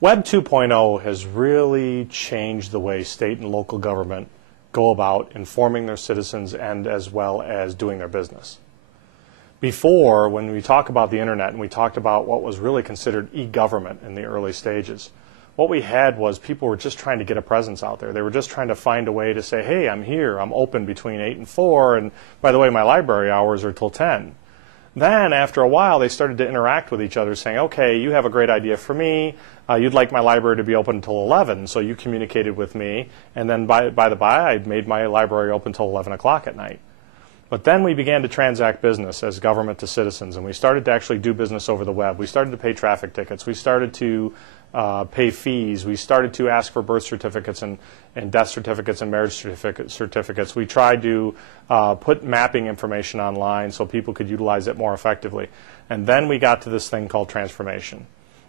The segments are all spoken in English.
Web 2.0 has really changed the way state and local government go about informing their citizens and as well as doing their business. Before, when we talk about the internet and we talked about what was really considered e-government in the early stages, what we had was people were just trying to get a presence out there. They were just trying to find a way to say, hey, I'm here, I'm open between 8 and 4, and by the way, my library hours are till 10. Then, after a while, they started to interact with each other, saying, okay, you have a great idea for me. You'd like my library to be open until 11, so you communicated with me. And then, by the by, I made my library open until 11 o'clock at night. But then we began to transact business as government to citizens, and we started to actually do business over the web. We started to pay traffic tickets. We started to pay fees. We started to ask for birth certificates and death certificates and marriage certificates. We tried to put mapping information online so people could utilize it more effectively. And then we got to this thing called transformation.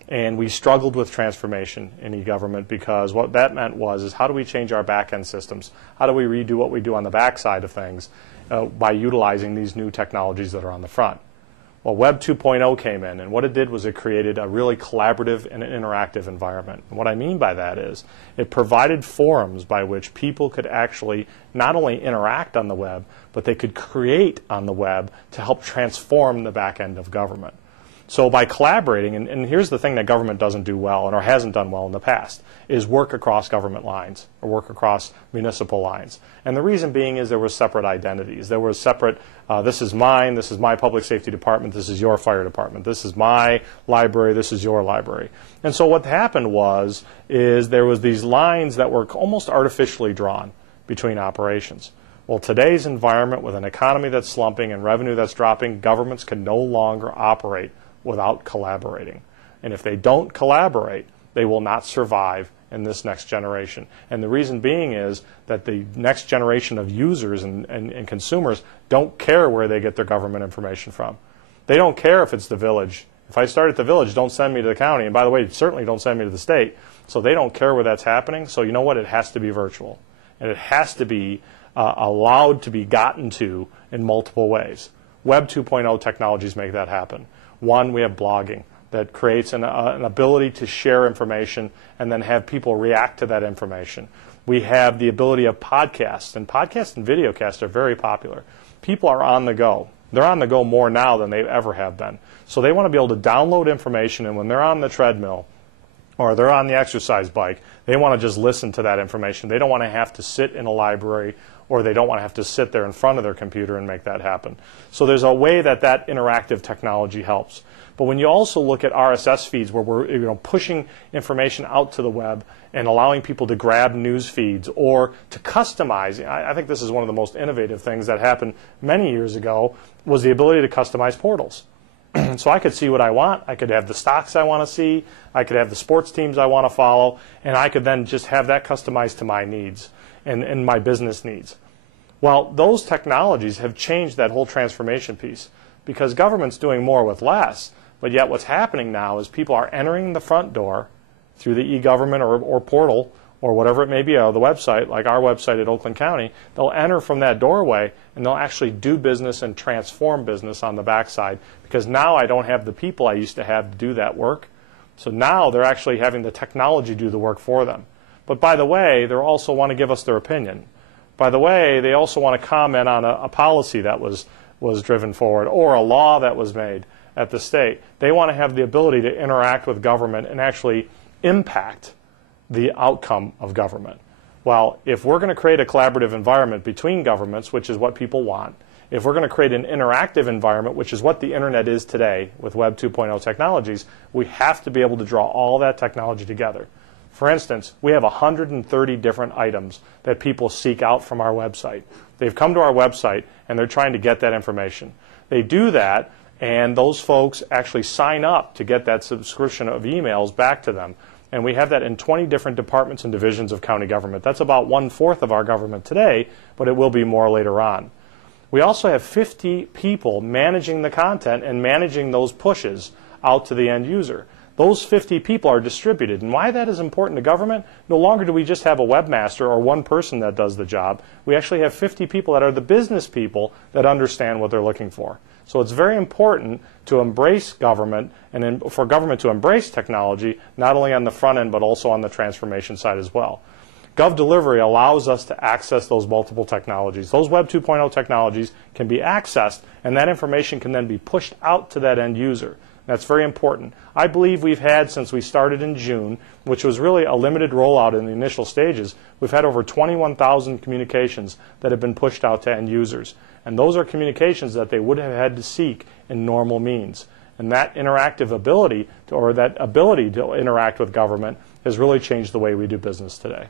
And we struggled with transformation in e-government because what that meant was how do we change our back-end systems? How do we redo what we do on the backside of things by utilizing these new technologies that are on the front? Well, Web 2.0 came in, and what it did was it created a really collaborative and interactive environment. And what I mean by that is it provided forums by which people could actually not only interact on the web, but they could create on the web to help transform the back end of government. So by collaborating, and here's the thing that government doesn't do well, or hasn't done well in the past, is work across government lines, or work across municipal lines. And the reason being is there were separate identities. There was separate, this is mine, this is my public safety department, this is your fire department, this is my library, this is your library. And so what happened is there was these lines that were almost artificially drawn between operations. Well, today's environment with an economy that's slumping and revenue that's dropping, governments can no longer operate without collaborating. And if they don't collaborate, they will not survive in this next generation. And the reason being is that the next generation of users and consumers don't care where they get their government information from. They don't care if it's the village. If I start at the village, don't send me to the county. And by the way, certainly don't send me to the state. So they don't care where that's happening. So you know what? It has to be virtual. And it has to be allowed to be gotten to in multiple ways. Web 2.0 technologies make that happen. One, we have blogging that creates an ability to share information and then have people react to that information. We have the ability of podcasts, and podcasts and videocasts are very popular. People are on the go. They're on the go more now than they ever have been. So they want to be able to download information, and when they're on the treadmill or they're on the exercise bike, they want to just listen to that information. They don't want to have to sit in a library, or they don't want to have to sit there in front of their computer and make that happen. So there's a way that that interactive technology helps. But when you also look at RSS feeds where we're pushing information out to the web and allowing people to grab news feeds or to customize, I think this is one of the most innovative things that happened many years ago, was the ability to customize portals. So I could see what I want. I could have the stocks I want to see. I could have the sports teams I want to follow. And I could then just have that customized to my needs and my business needs. Well, those technologies have changed that whole transformation piece because government's doing more with less. But yet what's happening now is people are entering the front door through the e-government or portal or whatever it may be, or the website, like our website at Oakland County. They'll enter from that doorway and they'll actually do business and transform business on the backside because now I don't have the people I used to have to do that work. So now they're actually having the technology do the work for them. But by the way, they also want to give us their opinion. By the way, they also want to comment on a policy that was driven forward or a law that was made at the state. They want to have the ability to interact with government and actually impact the outcome of government. Well, if we're going to create a collaborative environment between governments, which is what people want, if we're going to create an interactive environment, which is what the internet is today with Web 2.0 technologies, we have to be able to draw all that technology together. For instance, we have 130 different items that people seek out from our website. They've come to our website and they're trying to get that information. They do that, and those folks actually sign up to get that subscription of emails back to them. And we have that in 20 different departments and divisions of county government. That's about 1/4 of our government today, but it will be more later on. We also have 50 people managing the content and managing those pushes out to the end user. those 50 people are distributed. And why that is important to government, no longer do we just have a webmaster or one person that does the job. We actually have 50 people that are the business people that understand what they're looking for. So it's very important to embrace government and for government to embrace technology, not only on the front end, but also on the transformation side as well. GovDelivery allows us to access those multiple technologies. Those Web 2.0 technologies can be accessed, and that information can then be pushed out to that end user. That's very important. I believe we've had, since we started in June, which was really a limited rollout in the initial stages, we've had over 21,000 communications that have been pushed out to end users. And those are communications that they would have had to seek in normal means. And that interactive ability, or that ability to interact with government, has really changed the way we do business today.